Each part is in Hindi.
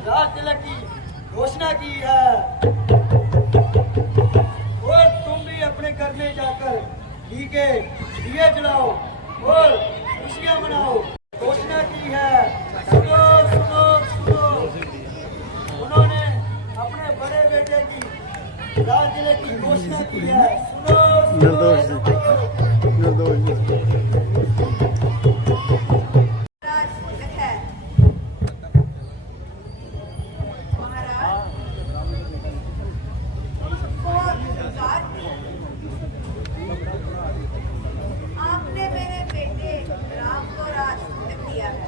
राज तिलक की घोषणा की है और तुम भी अपने घर में जाकर टीके दिए जलाओ और खुशियां मनाओ। घोषणा की है, सुनो सुनो सुनो। उन्होंने अपने बड़े बेटे की राज तिलक की घोषणा की है, सुनो सुनो सुनो। आपने मेरे बेटे राम को राज दिया है।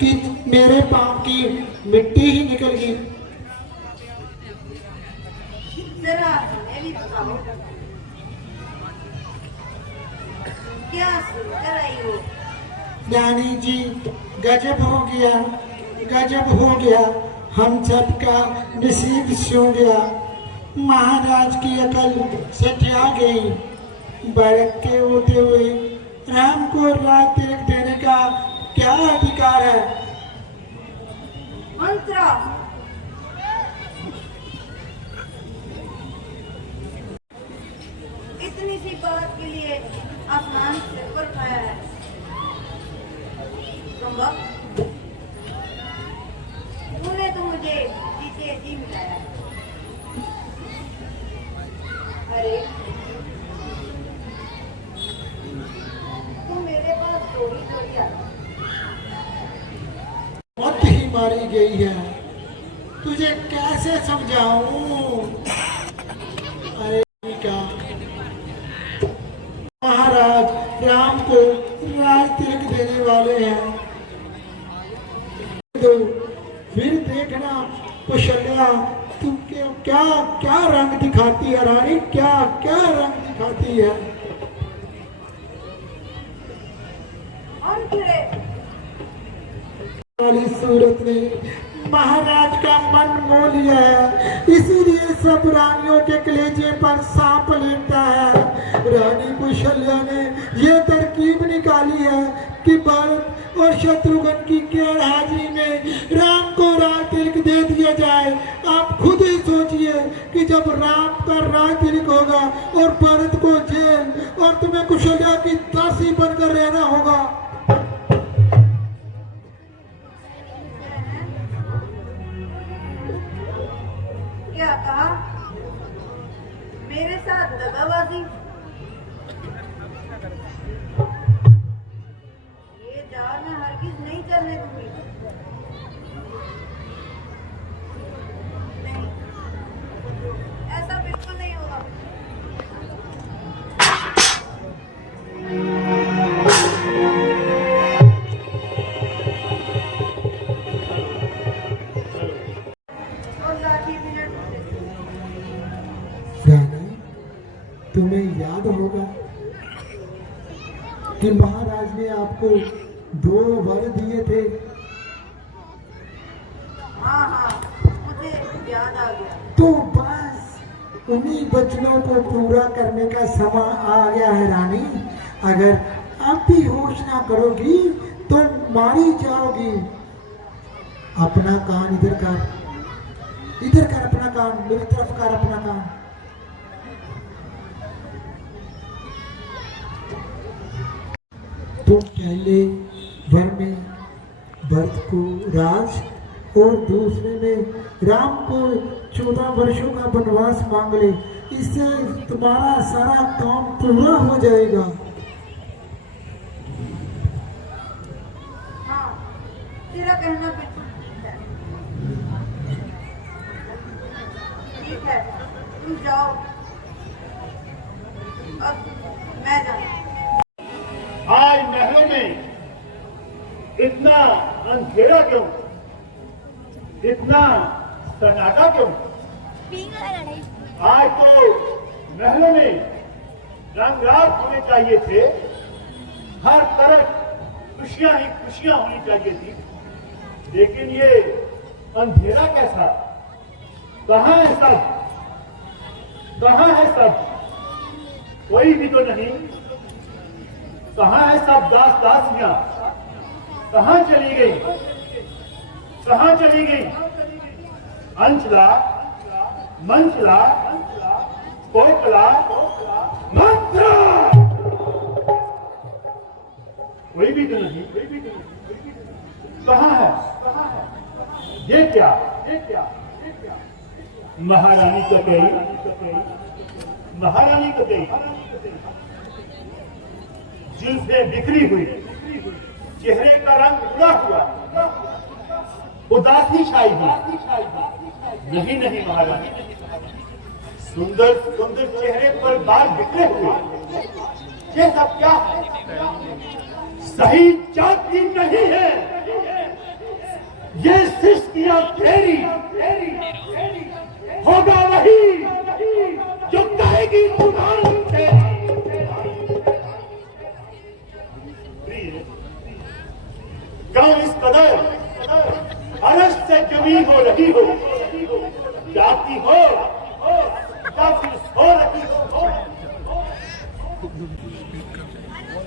कि मेरे पांव की मिट्टी ही निकल गई। जरा ये भी बताओ, क्या सुनकर आई हो? रानी जी, गजब हो गया, गजब हो गया। हम सबका नसीब सो गया। महाराज की अकल सठिया गई। बालक के होते हुए राम को राज तिलक देने का क्या अधिकार है? मंत्रा, इतनी सी बात के लिए आसमान सिर पर उठाया है। तूने तो मुझे जीते जी मिलाया। अरे तू मेरे पास चोरी चोरी आता। मौत ही मारी गई है, तुझे कैसे समझाऊं? अरे का महाराज राम को राज तिलक देने वाले हैं। तो फिर देखना कुशल्या, तुम क्या क्या रंग दिखाती है रानी, क्या क्या रंग दिखाती है। वाली सूरत ने महाराज का मन मोह लिया है, इसीलिए सब रानियों के कलेजे पर सांप लेता है। रानी कुशल्या ने ये तरकीब निकाली है कि भरत और शत्रुघ्न की गैरहाजिरी में राम को राज तिलक दे दिया जाए। आप खुद ही सोचिए कि जब राम का राज तिलक होगा और भरत को जेल और तुम्हें कुशल्या की दासी बनकर रहना होगा। क्या कहा? मेरे साथ दगाबाजी? ये जाल मैं हरगिज नहीं चलने दूंगी। नहीं, ऐसा बिल्कुल नहीं होगा। तुम्हें याद होगा कि महाराज ने आपको 2 वर दिए थे। हाँ हाँ, मुझे याद आ गया। तो बस उन्हीं वचनों को पूरा करने का समय आ गया है रानी। अगर अब भी होश ना करोगी तो मारी जाओगी। अपना कान इधर कर अपना कान, मेरी तरफ कर अपना कान। तो पहले वर में भरत को राज और दूसरे में राम को 14 वर्षों का वनवास मांग ले। इससे तुम्हारा सारा काम पूरा हो जाएगा। तेरा कहना बिल्कुल ठीक है, तुम जाओ, अब मैं जाऊँ। आज महलों में इतना अंधेरा क्यों, इतना सन्नाटा क्यों? आज तो महलों में रंगराग होने चाहिए थे, हर तरफ खुशियां ही खुशियां होनी चाहिए थी, लेकिन ये अंधेरा कैसा? कहाँ है सब? कहाँ है सब? कोई भी तो नहीं। कहाँ है सब दास दासियां? कहाँ चली गई? कहाँ चली गई? अंचला, मंचला, कोकला, मंत्रा, कोई भी तो नहीं। कहाँ है? ये क्या? महारानी कतई, महारानी कतई, जुल्फे बिखरी हुई, चेहरे का रंग उड़ा हुआ, उदासी छाई हुई। नहीं महारानी, सुंदर सुंदर चेहरे पर बाल बिखरे हुए, ये सब क्या है? सही जाति नहीं है, ये सृष्टियां तेरी, होगा वही जो कहेगी तुम्हारी तेरी। क्यों इस कदर अरस से जमी हो रही हो? जाती हो या फिर सो रही हो?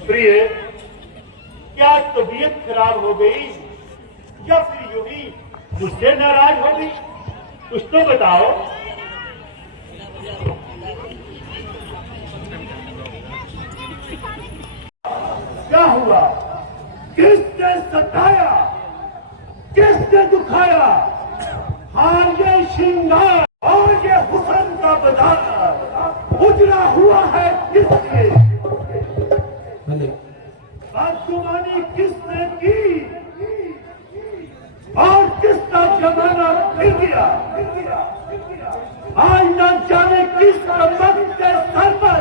प्रिय, क्या तबीयत खराब हो गई या फिर यूं ही मुझसे नाराज हो गई? कुछ तो बताओ। क्या हुआ? किसने सताया? किसने दुखाया? हार ये श्रृंगार और ये हुस्न का बाजार उजड़ा हुआ है किसने? बदगुमानी किसने की और किसका जमाना फिर गया? आज न जाने किस वक्त के सर पर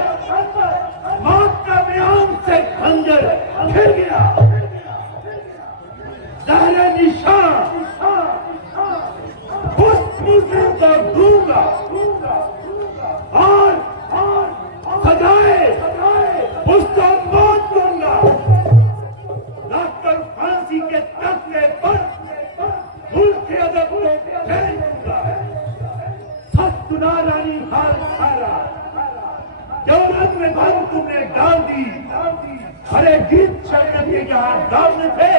मौत का म्यान से खंजर फिर गया। जहरे निशान उस मुझे को दूंगा और सजाए उसको मौत दूंगा। डॉक्टर फांसी के तख्ते पर उनके अदब को फेंक दूंगा। सत्सुना रानी हार खारा जौरत में भंग तुमने डाल दी। हरे गीत शंकर के जहाँ डालने थे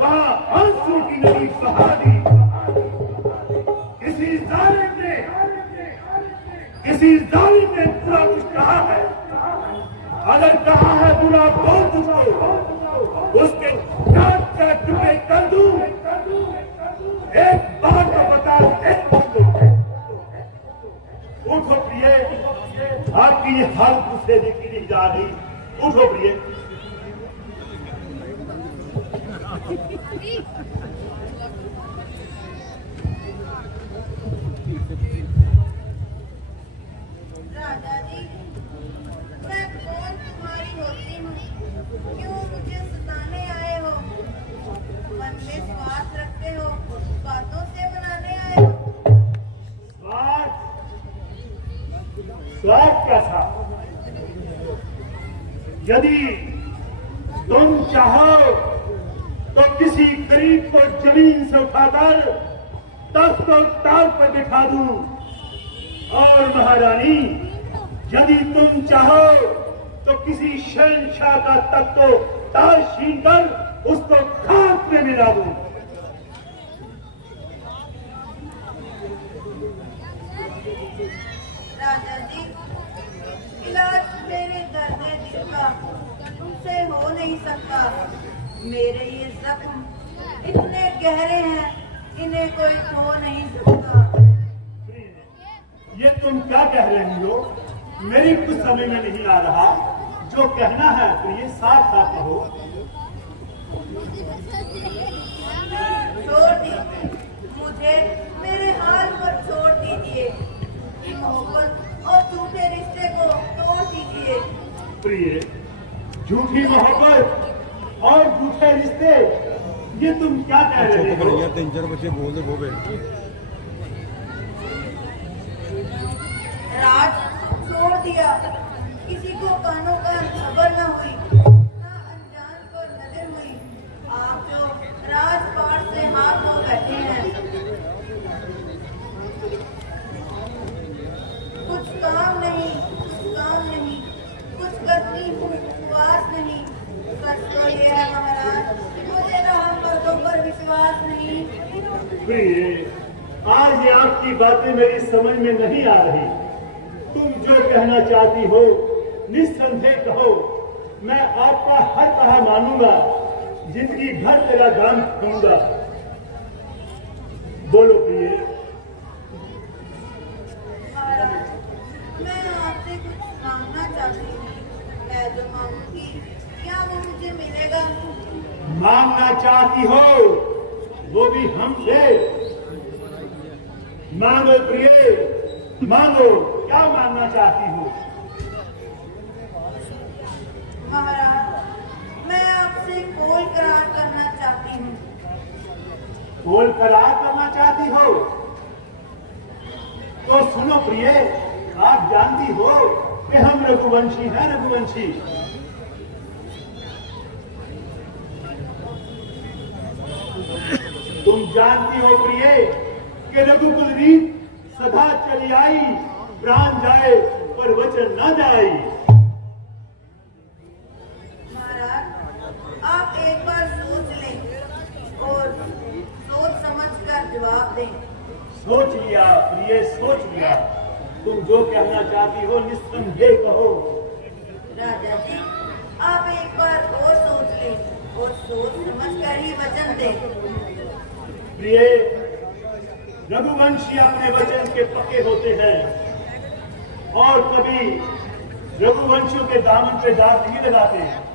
वहाँ आंसू की नदी बहा दी। किसी जालिम ने बुरा कुछ कहा है, अगर कहा है बुरा बोल तुझको उसके दांत का टुकड़े कर दूं। एक बात तो बता, उठो प्रिय, आपकी ये हालत मुझसे देखी नहीं जा रही। उठो प्रिय। राजा जी, मैं कौन तुम्हारी होती हूँ? क्यों मुझे सताने आए हो? मन में स्वार्थ रखते हो, बातों से बनाने आए हो। स्वार्थ कैसा? यदि तुम चाहो तो किसी गरीब को जमीन से उठाकर तख्त को ताल पर बिठा दूं, और महारानी यदि तुम चाहो तो किसी शहंशाह का तख्त को ताल छीन कर उसको खाक में मिला दूं। राजा जी, इलाज मेरे दर्द दिल का तुमसे हो नहीं सकता। मेरे ये जख्म इतने गहरे हैं, इन्हें कोई धो नहीं सकता। ये तुम क्या कह रही हो? मेरी कुछ समझ में नहीं आ रहा। जो कहना है तो ये साफ साफ कहो। छोड़ दीजिए मुझे, मेरे हाल पर छोड़ दीजिए। ये मोहब्बत और झूठे रिश्ते को तोड़ दीजिए। प्रिय, झूठी मोहब्बत और झूठे रिश्ते, ये तुम क्या कह रहे हो? 3-4 बच्चे बोल दे वो राज छोड़ दिया, किसी को कानों का खबर न हुई, ना अनजान को नजर हुई। आप जो राजपाट से हाथ धो बैठे हैं, कुछ काम नहीं, कुछ करती हूँ उपवास नहीं। सच तो ये है महाराज, मुझे ना हम मर्दों पर विश्वास नहीं। प्रिय, आज ये आपकी बातें मेरी समझ में नहीं आ रही। तुम जो कहना चाहती हो निस्संदेह कहो, मैं आपका हर कहा मानूंगा, जिंदगी भर तेरा दाम दूंगा। बोलो प्रिय। महाराज, मैं आपसे कुछ मांगना चाहती हूँ। मैं जो मांगूंगी, क्या वो मुझे मिलेगा? मांगना चाहती हो, वो भी हमसे। मांगो प्रिय, मांगो, क्या मांगना चाहती हो? महाराज, मैं आपसे कोई करार करना चाहती हूँ। बोल करार करना चाहती हो तो सुनो प्रिय, आप जानती हो कि हम रघुवंशी हैं, रघुवंशी। तुम जानती हो प्रिय कि रघुकुल रीत सदा चली आई, प्राण जाए पर वचन न जाए। महाराज, आप एक बार सोच लें और सोच समझकर जवाब दें। सोच लिया प्रिय, सोच लिया। तुम जो कहना चाहती हो निस्संदेह कहो। राजा जी, आप एक बार और सोच लें और सोच समझकर ही वचन दें। प्रिय, रघुवंशी अपने वचन के पक्के होते हैं और कभी रघुवंशियों के दामन पे दाग नहीं लगाते।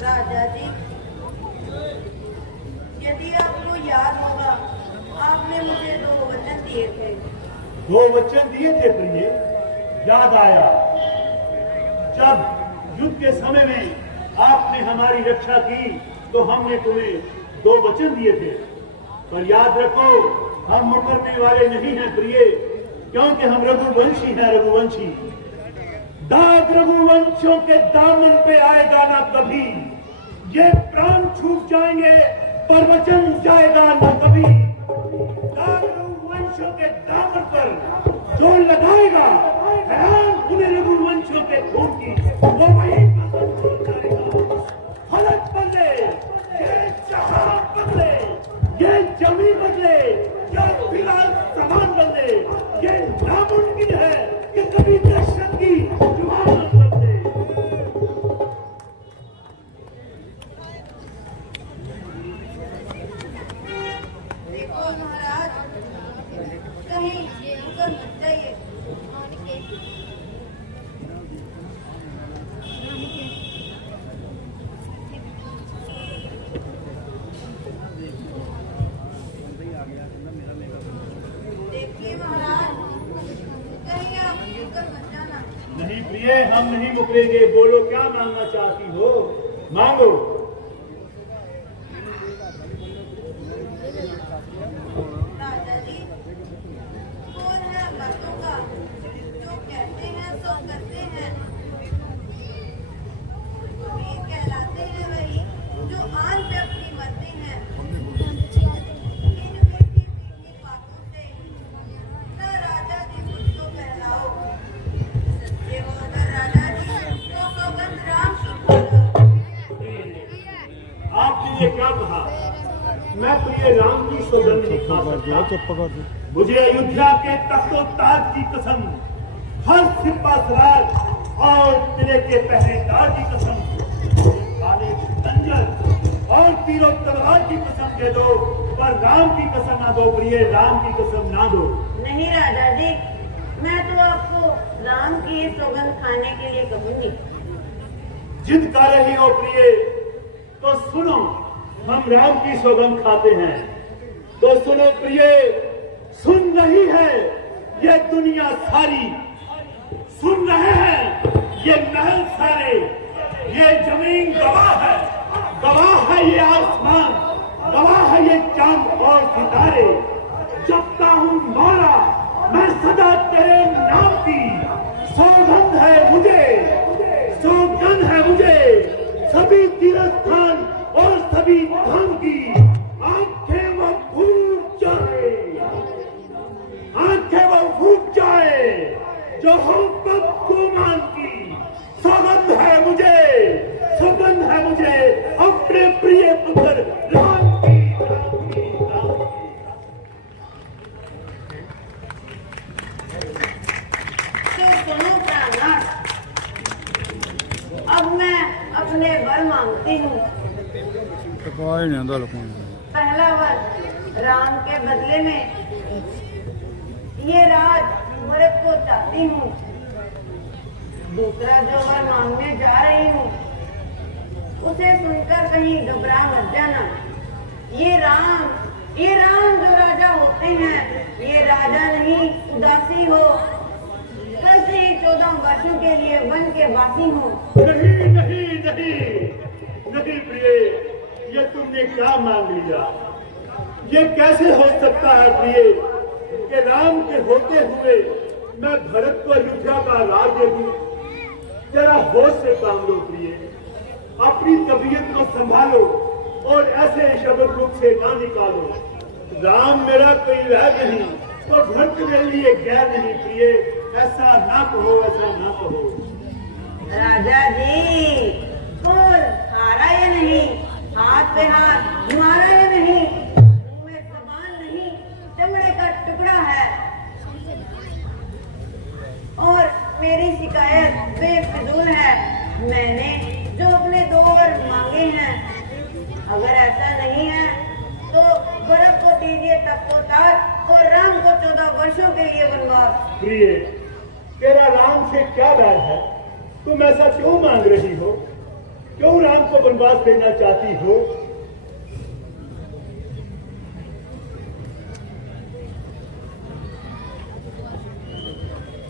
राजा जी, यदि आपको याद होगा, आपने मुझे 2 वचन दिए थे। 2 वचन दिए थे प्रिय, याद आया। जब युद्ध के समय में आपने हमारी रक्षा की तो हमने तुम्हें 2 वचन दिए थे। पर याद रखो, हम मुकरने वाले नहीं हैं प्रिय, क्योंकि हम रघुवंशी हैं, रघुवंशी। दाग रघुवंशियों के दामन पे आएगा ना कभी, ये प्राण छूट जाएंगे पर वचन जाएगा ना कभी। दाग रघुवंशियों के दामन पर जो लगाएगा, हैरान उन्हें रघुवंशियों के खून की, वो वही पसंद छूट जाएगा। फलक बदले, ये जहां बदले, ये जमीन बदले, ये फिलहाल समान बदले, ये नामुमकिन है कि कभी दहशत की जुबान न बदले। देखो महाराज, कहीं मुकर मत जाइए। देखिए महाराज, कहीं आप मुकर मत जाना। नहीं प्रिय, हम नहीं मुकरेंगे। बोलो क्या मांगना चाहती हो, मांगो। राजा जी, कौन है मर्दों का जो कहते हैं सो करते हैं? वीर कहलाते हैं वही जो आन पे अपनी मरते हैं। इन मीठी मीठी बातों से न राजा जी मुझको बहलाओ। सच्चे हो अगर राजा जी तो सौगंध राम की खाओ। आपने ये क्या कहा? मैं प्रिय राम की सौगंध नहीं खा सकता। चुप कर दो। मुझे अयोध्या के तख्तो ताज की कसम, हर सिपा सलार और किले के पहरेदार की कसम, काले खंजर और तीरों तलवार की कसम दे दो, पर राम की कसम ना दो प्रिय, राम की कसम ना दो। नहीं राजा जी, मैं तो आपको राम की ये सौगंध खाने के लिए कहूंगी। जिद कर रही हो प्रिय, तो सुनो, हम राम की सौगंध खाते हैं। तो सुनो प्रिय, सुन रही है ये दुनिया सारी, सुन रहे हैं ये महल सारे, ये जमीन गवाह है ये आसमान, गवाह है ये चांद और सितारे। जपता हूँ मौला मैं सदा तेरे नाम की, सौगंध है मुझे, सौगंध है मुझे सभी तीर्थ स्थान और सभी धाम की। आंखें वो फूट जाए, आंखें वो फूट जाए जो हो गुमान की। सौगंध है मुझे, सौगंध है मुझे अपने प्रिय पुत्र राम की, राम की, राम की। तो सुनो प्राणनाथ, अब मैं अपने वर मांगती हूँ। पहला वर राम के बदले में ये राज भरत को चाहती हूँ। दूसरा जो वर मांगने जा रही हूँ उसे सुनकर कहीं घबरा मत जाना। ये राम जो राजा होते हैं, ये राजा नहीं उदासी हो, कल से ही 14 वर्षों के लिए वन के वासी हो। नहीं नहीं नहीं नहीं प्रिय, ये तुमने क्या मांग लिया? ये कैसे हो सकता है प्रिय कि राम के होते हुए मैं भरत को अयोध्या का राज दे दूं? जरा होश से काम लो प्रिय, अपनी तबीयत को संभालो और ऐसे शब्द मुख से ना निकालो। राम मेरा कोई वैर नहीं, तो भरत मेरे लिए गैर नहीं प्रिय, ऐसा ना कहो, ऐसा ना कहो। राजा जी, बोल हारा या नहीं, हाथ पे हाथ मारा या नहीं, मुंह में जबान नहीं, चमड़े का टुकड़ा है। और मेरी शिकायत बेफिजूल है। मैंने जो अपने 2 वर मांगे हैं, अगर ऐसा नहीं है तो भरत को दीजिए तख्तोताज और राम को 14 वर्षों के लिए वनवास। प्रिय, तेरा राम से क्या बैर है? तुम ऐसा क्यों मांग रही हो? क्यों राम को वनवास देना चाहती हो?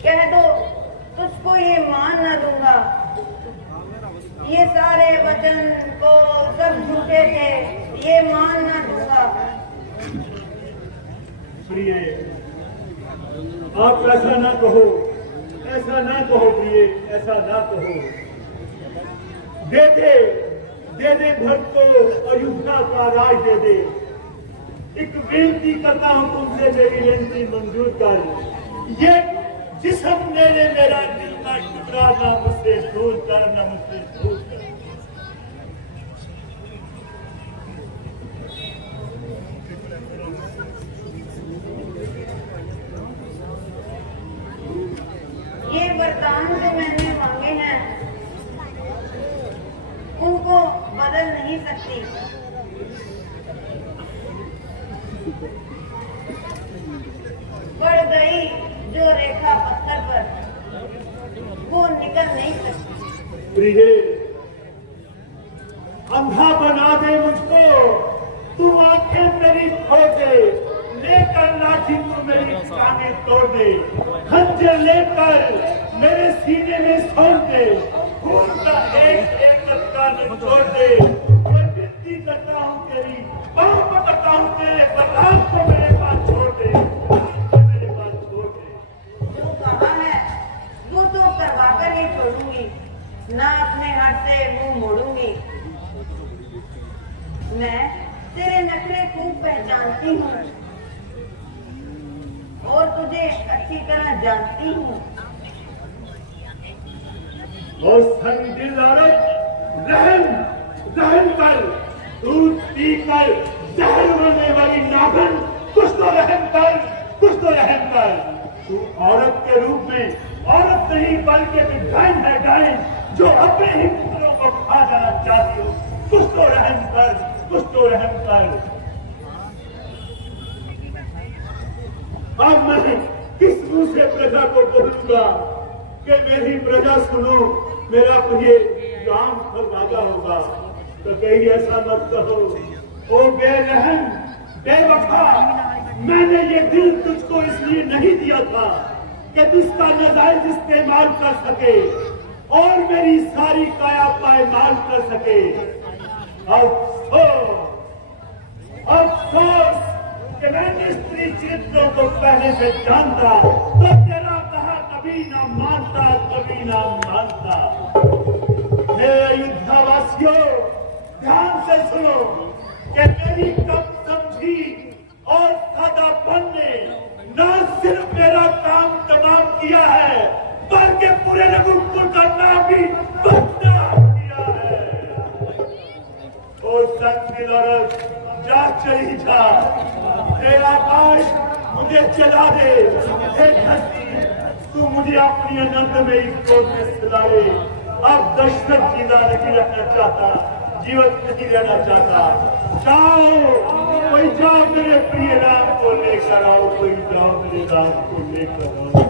कह दो, तुझको ये मान न दूंगा। ये सारे वचन को सब झूठे थे, ये मान न दूंगा। प्रिय, आप ऐसा ना कहो, ऐसा ना कहो प्रिय, ऐसा ना कहो। दे दे भरत को अयोध्या का राज दे दे। एक बेनती करता हूं तुमसे, मेरी बेनती मंजूर कर। ये जिस्म मेरे मेरा दिल का टुकड़ा ना मुझसे दूर कर, ना मुझसे दूर कर। ये वरदान जो मैंने मांगे हैं, उनको बदल नहीं सकती। पड़ गई जो रेखा पत्थर पर, वो निकल नहीं सकती। प्रिय, अंधा बना दे मुझको, तू आंखें मेरी खोल दे, लेकर लाठी तू मेरी टांगें तोड़ दे, खंजर लेकर मेरे सीने में सोच दे, खून का एक एक कतरा निचोड़ दे। मैं विनती करता हूँ तेरी, पाँव पकड़ता हूँ तेरे, बरदान को मेरे पास छोड़ दे, मेरे पास छोड़ दे। वो कहा है, वो तो करवा कर ही छोड़ूंगी, ना अपने हाथ से मुंह मोड़ूंगी। मैं तेरे नखरे खूब पहचानती हूँ और तुझे अच्छी तरह जानती हूँ। और संदिल औरत, रहम कर, दूध पीकर जहर बनने वाली नागन, कुछ तो रहम कर, कुछ तो रहम कर। तू औरत के रूप में औरत नहीं बल्कि डायन है, डायन जो अपने ही पुत्रों को खा जाना चाहती हो। कुछ तो रहम कर, कुछ तो रहम कर। अब मैं किस मुंह से प्रजा को बोलूंगा कि मेरी प्रजा सुनो, मेरा प्रिय राम दरवाजा होगा। तो कहीं ऐसा मत कहो, ओ बेरहम बेवफा, मैंने ये दिल तुझको इसलिए नहीं दिया था कि तू इसका नाजायज इस्तेमाल कर सके और मेरी सारी काया पायमाल कर सके। अफसोस कि मैंने स्त्री चरित्रों को पहले से जानता तो तेरा कहा कभी ना मानता, कभी ना मानता। मेरे अयोध्यावासियों, ध्यान से सुनो कि मेरी कब समझी और सादापन ने न सिर्फ मेरा काम तमाम किया है बल्कि पूरे रघुकुल का नाम भी बदनाम किया है। ओ संग औरत, जा चली जा, तेरा आकाश मुझे चला दे। हे धरती, तू मुझे अपनी अनंत में एक गोद में सुला ले। अब दशरथ जिंदा नहीं रहना चाहता, जीवित नहीं रहना चाहता। जाओ, कोई जाओ मेरे प्रिय राम को लेकर आओ, कोई जाओ मेरे राम को लेकर आओ।